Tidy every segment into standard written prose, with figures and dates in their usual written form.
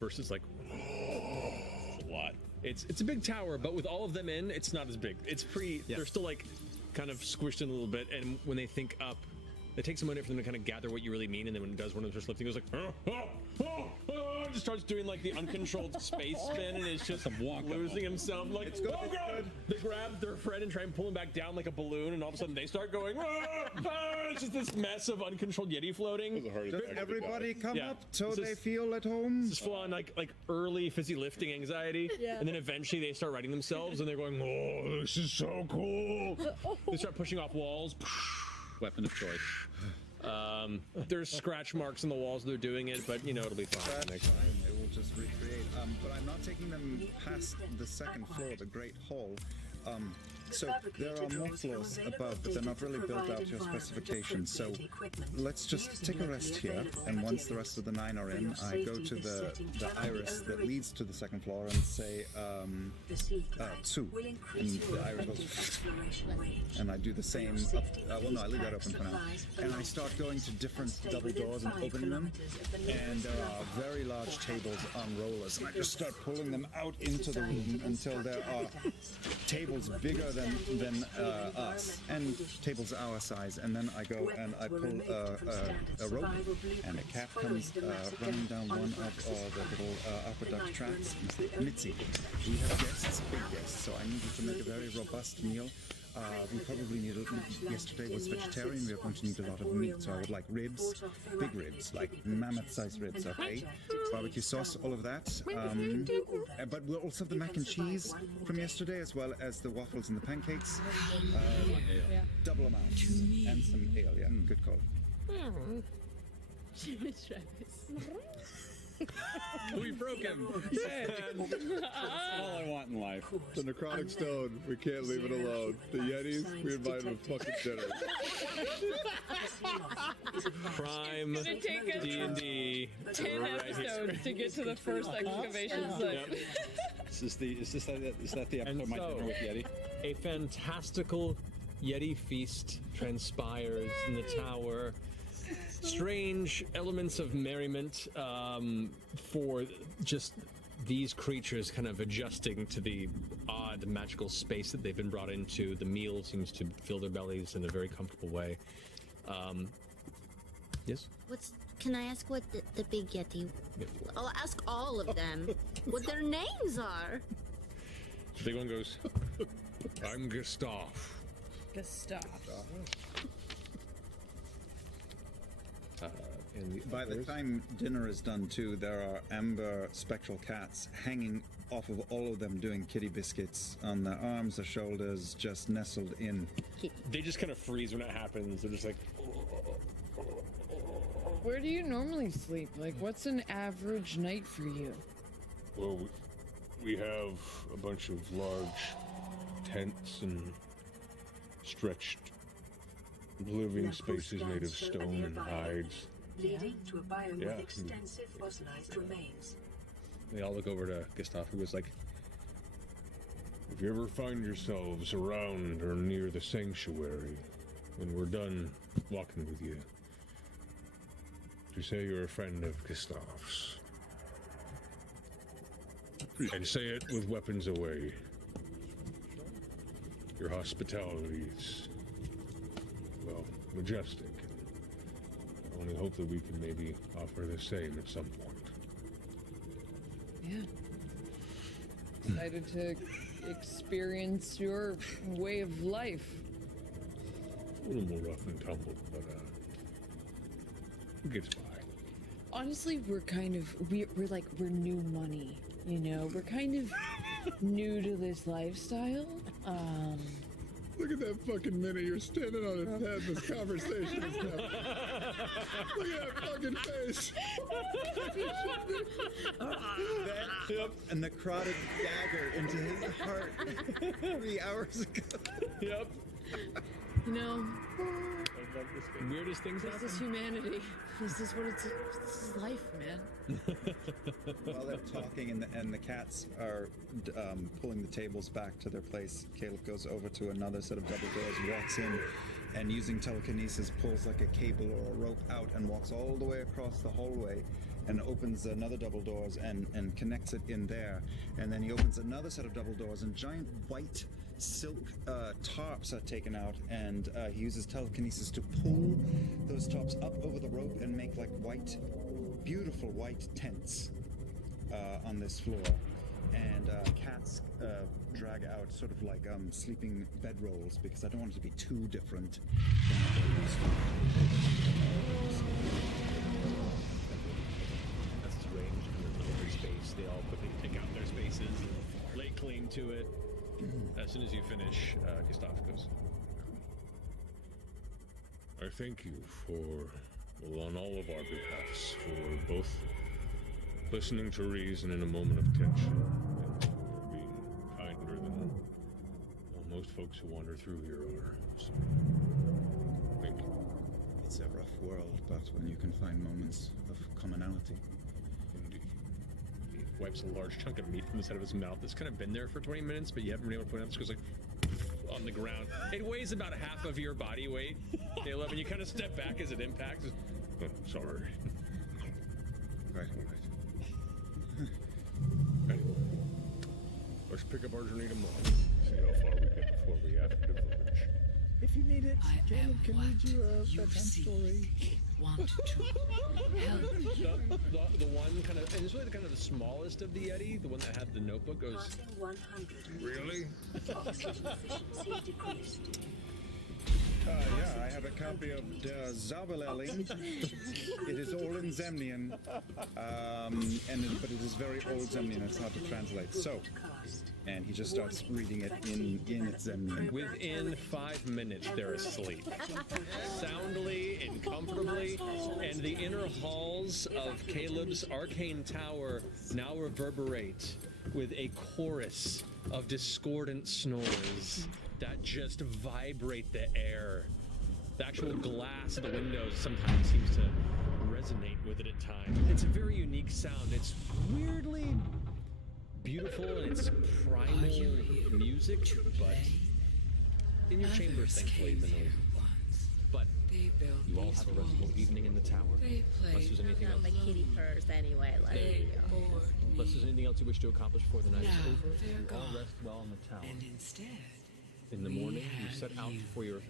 versus like a lot. It's a big tower, but with all of them in, it's not as big. It's pretty. Yeah. They're still like kind of squished in a little bit, and when they think up, it takes a minute for them to kind of gather what you really mean, and then when it does, one of them starts lifting, it goes like, just starts doing like the uncontrolled space spin, and it's just losing himself. Like, it's good, oh god! They grab their friend and try and pull him back down like a balloon, and all of a sudden they start going. It's just this mess of uncontrolled Yeti floating. Does everybody come up so they feel at home? This is full on like early fizzy lifting anxiety, and then eventually they start righting themselves, and they're going, "Oh, this is so cool!" They start pushing off walls. Weapon of choice. There's scratch marks on the walls. They're doing it, but you know it'll be fine. That's fine. It will just recreate. But I'm not taking them past the second floor, the Great Hall. So there are more floors above, but they're not really built out to your specifications. So let's just take a rest here, and once the rest of the 9 are in, I go to the iris that leads to the second floor and say 2, and the iris goes, and I do the same. Well, no, I leave that open for now, and I start going to different double doors and opening them, and there are very large tables on rollers, and I just start pulling them out into the room until there are tables bigger than us, and tables our size, and then I go and I pull a rope, and a cat comes running down one of the little aqueduct tracks. Mitzi, we have guests, big guests, so I need you to make a very robust meal. We probably need yesterday was vegetarian, we are going to need a lot of meat, so I would like ribs, big ribs, like mammoth-sized ribs, okay? Barbecue sauce, all of that. But we'll also have the mac and cheese from yesterday, as well as the waffles and the pancakes. Double amount. And some ale, yeah, good call. We broke him. That's all I want in life. The necrotic stone, we can't leave it alone. The Yetis, we invite them to fucking dinner. Prime D&D. 10 episodes to get to the first excavation site. Yep. Is that the episode of My Dinner with Yeti? A fantastical Yeti feast transpires in the tower. Strange elements of merriment for just these creatures kind of adjusting to the odd magical space that they've been brought into. The meal seems to fill their bellies in a very comfortable way. Yes? Can I ask what the big Yeti... I'll ask all of them what their names are. The big one goes, I'm Gustav. Gustav. By the time dinner is done, too, there are amber spectral cats hanging off of all of them, doing kitty biscuits on their arms, their shoulders, just nestled in. They just kind of freeze when it happens. They're just like... Where do you normally sleep? Like, what's an average night for you? Well, we have a bunch of large tents and stretched living spaces made of stone and hides. Leading to a biome with extensive fossilized remains. They all look over to Gustav, who was like, if you ever find yourselves around or near the sanctuary, when we're done walking with you, to say you're a friend of Gustav's. And say it with weapons away. Your hospitality is, well, majestic. I only hope that we can maybe offer the same at some point. Yeah. Excited to experience your way of life. A little more rough and tumble, but it gets by. Honestly, we're new money, you know? We're kind of new to this lifestyle. Look at that fucking minute. You're standing on its head. This conversation is happening. Look at that fucking face. That a necrotic dagger into his heart 3 hours ago. Yep. You know, Weirdest things this happen. is humanity. This is life, man. While they're talking and the cats are pulling the tables back to their place, Caleb goes over to another set of double doors, walks in, and using telekinesis pulls like a cable or a rope out and walks all the way across the hallway and opens another double doors and connects it in there. And then he opens another set of double doors, and giant white silk tarps are taken out, and he uses telekinesis to pull those tarps up over the rope and make like white, beautiful white tents on this floor. And cats drag out sort of like sleeping bedrolls, because I don't want it to be too different. That's his range and the space. They all quickly take out their spaces and lay claim to it. As soon as you finish, Gustav goes. I thank you for, well, on all of our behalfs, for both listening to reason in a moment of tension and for being kinder than most folks who wander through here are. So, thank you. It's a rough world, but when you can find moments of commonality. Indeed. He wipes a large chunk of meat from the side of his mouth that's kind of been there for 20 minutes, but you haven't been able to put it up. It goes like on the ground. It weighs about half of your body weight, Caleb, and you kind of step back as it impacts. Oh, sorry. Right. Anyway, let's pick up our journey tomorrow. See how far we get before we have to diverge. If you need it, I am Caleb can what read you a you bedtime see. story. Want to help. The one kind of, and it's really kind of the smallest of the Yeti, the one that had the notebook, goes, Passing 100. Really? Oxygen efficiency decreased. Yeah, I have a copy of Der Zauberlehrling. It is all in Zemnian, but it is very old Zemnian. It's hard to translate. So, and he just starts reading it in its Zemnian. within 5 minutes, they're asleep. Soundly and comfortably, and the inner halls of Caleb's arcane tower now reverberate with a chorus of discordant snores that just vibrate the air. The actual glass of the windows sometimes seems to resonate with it at times. It's a very unique sound. It's weirdly beautiful in its primal music, but in your chambers, thankfully, the noise. But They built you all these have a restful walls. evening in the tower. They Unless there's played. anything else. Not like kitty purrs anyway. Like, They bored Unless there's me. anything else you wish to accomplish before the night is Now over, they're you all gone. rest well in the tower. And instead, In the we morning, you have set out you. for your.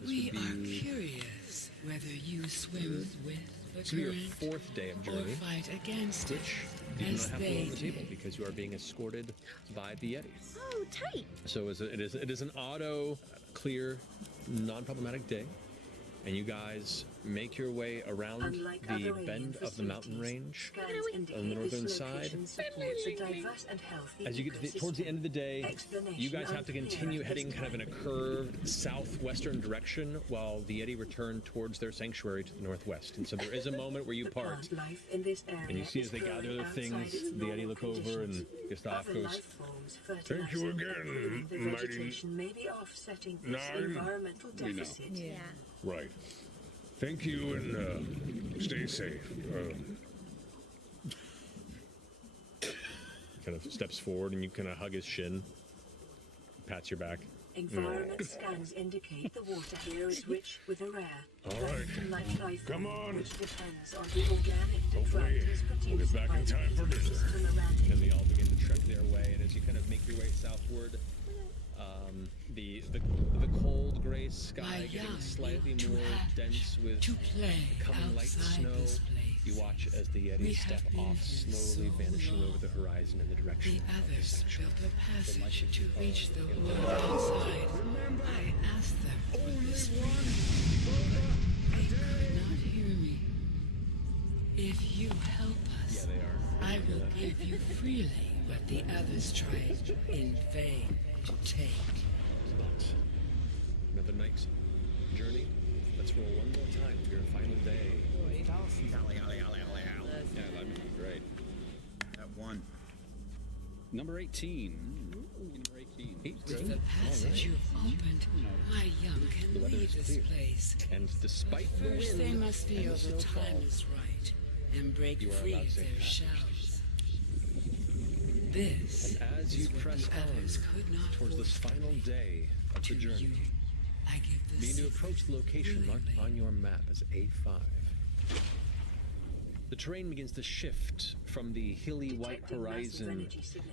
This we would are be. curious whether you swim with This the would be your current fourth day of or journey, fight against it, which you do as not have to they on the table did. because you are being escorted by the Yeti. oh, tight. So it is an auto, clear, non-problematic day, and you guys make your way around Unlike the other bend alien of the mountain facilities, range. scans on the indicate northern this side. location supports a diverse and healthy As you get towards the end of the day, you guys have to continue heading kind of in a curved southwestern direction while the Yeti return towards their sanctuary to the northwest. And so there is a moment where you part, Plant life in this area and you see is as they gather growing their outside things, its the Yeti normal look over and conditions. Gustav Other goes, life forms Thank you fertilizing again, the mighty vegetation may be offsetting this Nine. environmental We know. deficit. Yeah. Right. Thank you, and stay safe. kind of steps forward and you kind of hug his shin, pats your back. Environment scans indicate the water here is rich with a rare All right. plant-like life Come form, on. which depends on the organic Hopefully, differences we'll get produced back by in time for the dinner. system around it. And they all begin to trek their way, and as you kind of make your way southward, the cold gray sky I getting young slightly to more have dense with to play coming light outside snow. this place. You watch as the We Yeti have step been off, here slowly so vanishing long. over the horizon in the direction The of the others sanctuary. built a passage to reach the world outside. I asked them for this one, but they could not hear me. If you help us, Yeah, they are. I will give you freely what the others tried in vain to take. But another night's journey. Let's roll one more time for your final day. Yeah, that'd be great. That one. Number 18. Number 18. The passage you've opened, my young can weather leave is this clear. place. And despite the First, wind they must and feel the the snowfall, time is right and break You are free allowed of safe their passage. shells. This and as you is what press the others on could not towards this force final day of the to journey, you. I give this begin to approach the location marked willingly. on your map as A5. The terrain begins to shift from the hilly white horizon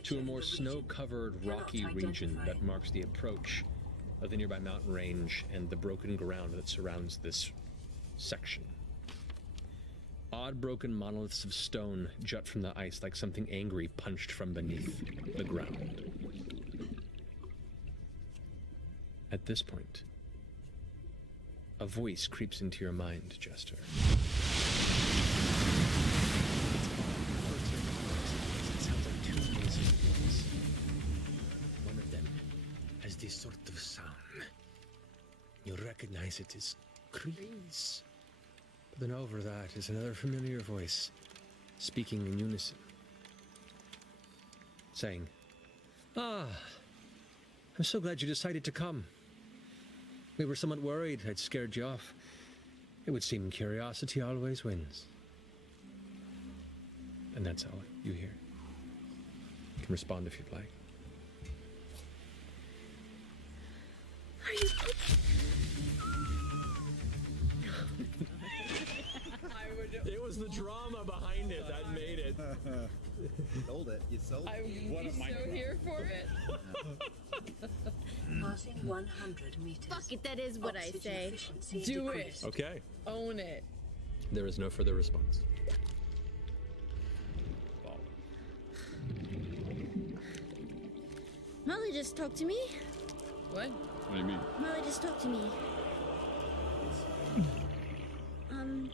to a more snow-covered rocky region that marks the approach of the nearby mountain range and the broken ground that surrounds this section. Odd broken monoliths of stone jut from the ice like something angry punched from beneath the ground. At this point, a voice creeps into your mind, Jester. It sounds like two voices at once. One of them has this sort of sound. You recognize it as Kree's. But then over that is another familiar voice, speaking in unison, saying, "Ah, I'm so glad you decided to come. We were somewhat worried I'd scared you off. It would seem curiosity always wins." And that's all you hear. You can respond if you'd like. Are you? It was the drama behind it that made it. Sold it. You sold it. I would What be a mic so drop. here for it. Passing 100 meters. Fuck it, that is what I Oxygen say. efficiency Do it. decreased. Okay. Own it. There is no further response. Molly just talked to me. What? What do you mean? Molly just talked to me.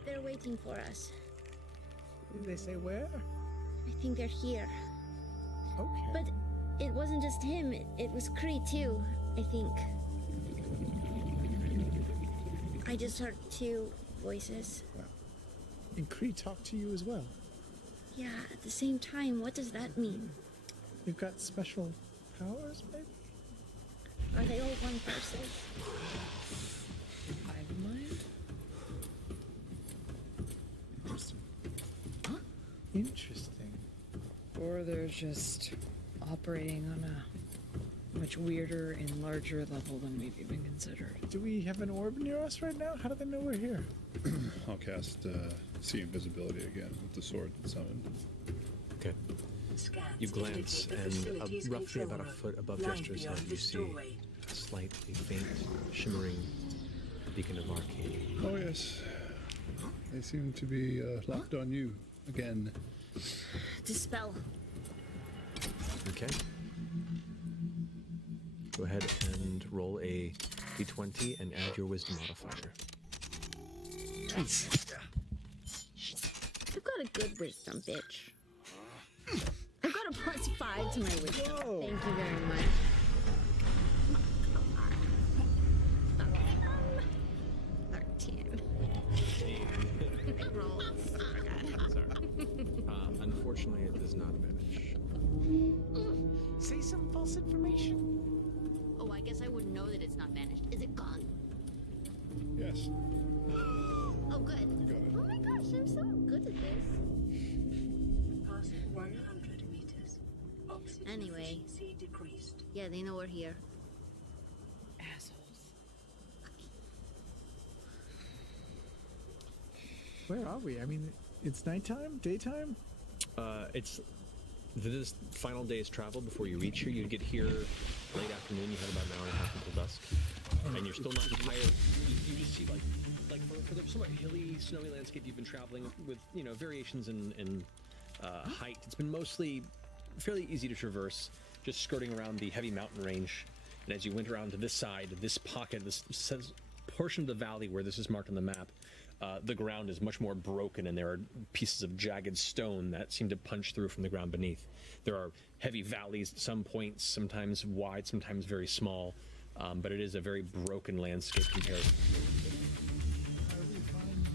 They're waiting for us. Did they say where? I think they're here. Okay. But it wasn't just him, it was Kree too, I think. I just heard two voices. And Kree talked to you as well. Yeah, at the same time, what does that mean? You've got special powers, maybe? Are they all one person? Hive mind? Interesting. Interesting. Or they're just operating on a much weirder and larger level than we've even considered. Do we have an orb near us right now? How do they know we're here? I'll cast See Invisibility again with the sword summoned. Okay. Scans You glance, indicate the and facility's roughly control about a room foot above lies Jester's beyond head, you this see doorway. a slightly faint, shimmering beacon of arcane. Oh yes. They seem to be locked on you again. Dispel. Okay. Go ahead and roll a d20 and add your wisdom modifier. I've got a good wisdom, bitch. I've got a +5 to my wisdom. Whoa. Thank you very much. 13. Roll. Unfortunately, it does not vanish. Say some false information. Oh, I guess I wouldn't know that it's not vanished. Is it gone? Yes. Oh, good. You got it. Oh my gosh, I'm so good at this. Passing 100 meters. Oxygen Anyway. efficiency decreased. Yeah, they know we're here. Assholes. Where are we? I mean, it's nighttime? Daytime? It's this final day's travel before you reach here. You get here late afternoon. You have about an hour and a half until dusk, and you're still not tired. You just see like for the somewhat hilly, snowy landscape you've been traveling with, variations in height. It's been mostly fairly easy to traverse, just skirting around the heavy mountain range. And as you went around to this side, this pocket, this portion of the valley where this is marked on the map, the ground is much more broken, and there are pieces of jagged stone that seem to punch through from the ground beneath. There are heavy valleys at some points, sometimes wide, sometimes very small, but it is a very broken landscape compared. How do we find,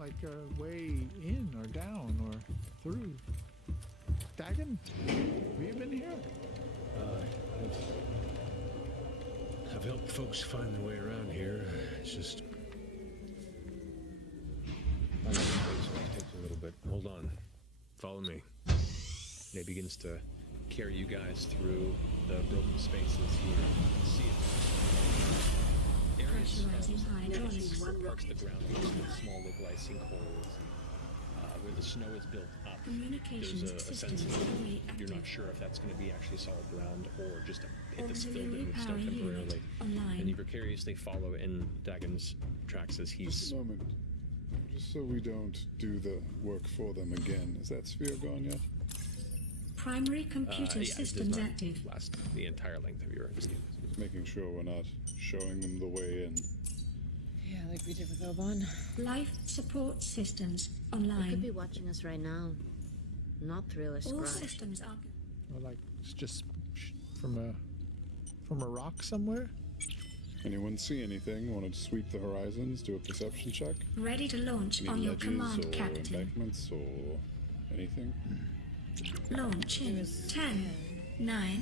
like, a way in or down or through? Dagon? Have you been here? I've helped folks find their way around here. It's just it takes a little bit. Hold on. Follow me. And it begins to carry you guys through the broken spaces. You can see it. Areas Pressurizing high parts noise. of the ground with small localized sinkholes, where the snow is built up, Communications there's a sense systems of fully you're not active. sure if that's going to be actually solid ground or just a pit that's filled Auxiliary in with snow power unit temporarily. online. And you vicariously follow in Dagon's tracks as Just he's a moment. Just so we don't do the work for them again. Is that sphere gone yet? Primary computer yeah, it does systems not active. last the entire length of your escape. Just making sure we're not showing them the way in. Yeah, like we did with Oban. Life support systems They could online. be watching us right now. Not through a All scratch. systems are. Or like it's just from a rock somewhere. Anyone see anything? Want to sweep the horizons? Do a perception check? Ready to launch Any on your ledges command, or Captain. embankments or anything? Launch in 10, 9,